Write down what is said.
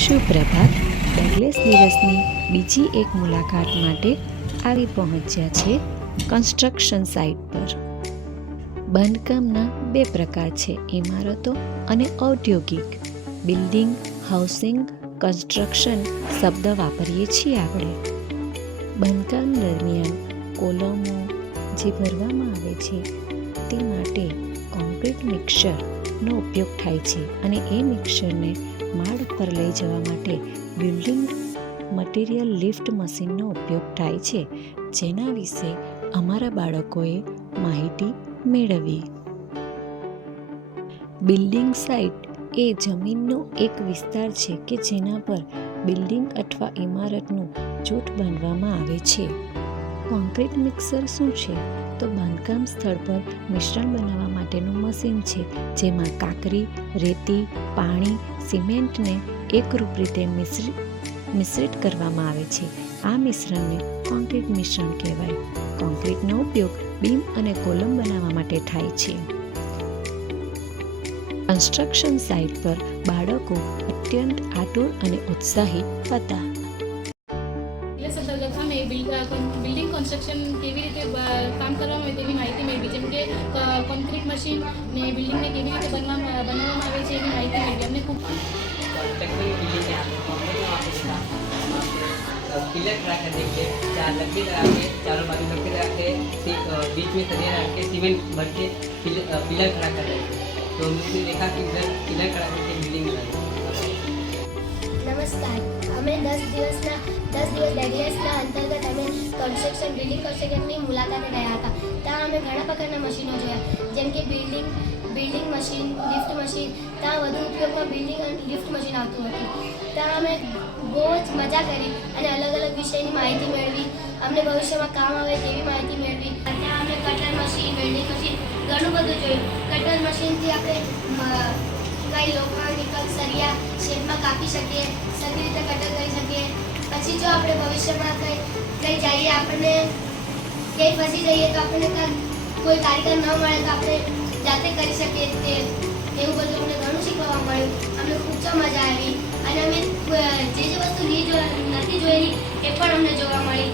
સુપ્રભાત. ડગલેસ દિવસની બીજી એક મુલાકાત માટે આવી પહોંચ્યા છે કન્સ્ટ્રક્શન સાઇટ પર. બાંધકામના બે પ્રકાર છે, ઇમારતો અને ઔદ્યોગિક. બિલ્ડિંગ, હાઉસિંગ, કન્સ્ટ્રક્શન શબ્દ વાપરીએ છીએ આપણે. બાંધકામ દરમિયાન કોલમો જે ભરવામાં આવે છે તે માટે કોન્ક્રીટ મિક્સરનો ઉપયોગ થાય છે અને એ મિક્સરને માળ પર લઈ જવા માટે બિલ્ડિંગ મટીરિયલ લિફ્ટ મશીનનો ઉપયોગ થાય છે, જેના વિશે અમારા બાળકોએ માહિતી મેળવી. બિલ્ડિંગ સાઇટ એ જમીનનો એક વિસ્તાર છે કે જેના પર બિલ્ડિંગ અથવા ઇમારતનું જૂથ બાંધવામાં આવે છે. કોન્ક્રીટ મિક્સર શું છે? તો બાંધકામ સ્થળ પર મિશ્રણ બનાવવા માટેનું મશીન છે, જેમાં કાંકરી, રેતી, પાણી, સિમેન્ટને એકરૂપ રીતે મિશ્રિત કરવામાં આવે છે. આ મિશ્રણને કોન્ક્રીટ મિશ્રણ કહેવાય. કોન્ક્રીટનો ઉપયોગ બીમ અને કોલમ બનાવવા માટે થાય છે. કન્સ્ટ્રક્શન સાઇટ પર બાળકો અત્યંત આતુર અને ઉત્સાહિત હતા. બિલ્ડિંગ કન્સ્ટ્રક્શન કેવી રીતે કામ કરવામાં આવે તેની માહિતી મેળવી, જેમ કે કોન્ક્રીટ મશીન ને બિલ્ડિંગને કેવી રીતે બનાવવામાં આવે છે એની માહિતી મેળવી. અમને ખૂબ पिलर खड़ा करने के चार लकड़ी लगा के चारों बाजू लकड़ी लगा के बीच में सरिया रख के सीमेंट भर के पिलर खड़ा कर रहे थे. तो हमने देखा कि इधर पिलर खड़ा करके बिल्डिंग बनाई. નમસ્કાર. અમે 10 દિવસ ડગલેસના અંતર્ગત અમે બિલ્ડિંગ કન્સ્ટ્રક્શનની મુલાકાતે ગયા હતા. ત્યાં અમે ઘણા પ્રકારના મશીનો જોયા, જેમ કે બિલ્ડિંગ મશીન, લિફ્ટ મશીન. ત્યાં વધુ ઉપયોગમાં બિલ્ડિંગ અને લિફ્ટ મશીન આવતું હતું. ત્યાં અમે બહુ જ મજા કરી અને અલગ અલગ વિષયની માહિતી મેળવી. અમને ભવિષ્યમાં કામ આવે તેવી માહિતી મેળવી. ત્યાં અમે કટર મશીન, વેલ્ડિંગ મશીન ઘણું બધું જોયું. કટર મશીનથી આપણે કઈ લોખંડ સરિયા શેપમાં કાપી શકીએ, સરખી રીતે કટર કરી શકીએ. પછી જો આપણે ભવિષ્યમાં કંઈ જઈએ, આપણને ક્યાંય ફસી જઈએ તો આપણને કોઈ કારીગર ન મળે તો આપણે જાતે કરી શકીએ. તે એવું બધું અમને ઘણું શીખવા મળ્યું. અમને ખૂબ જ મજા આવી અને અમે જે વસ્તુ નથી જોયેલી એ પણ અમને જોવા મળી.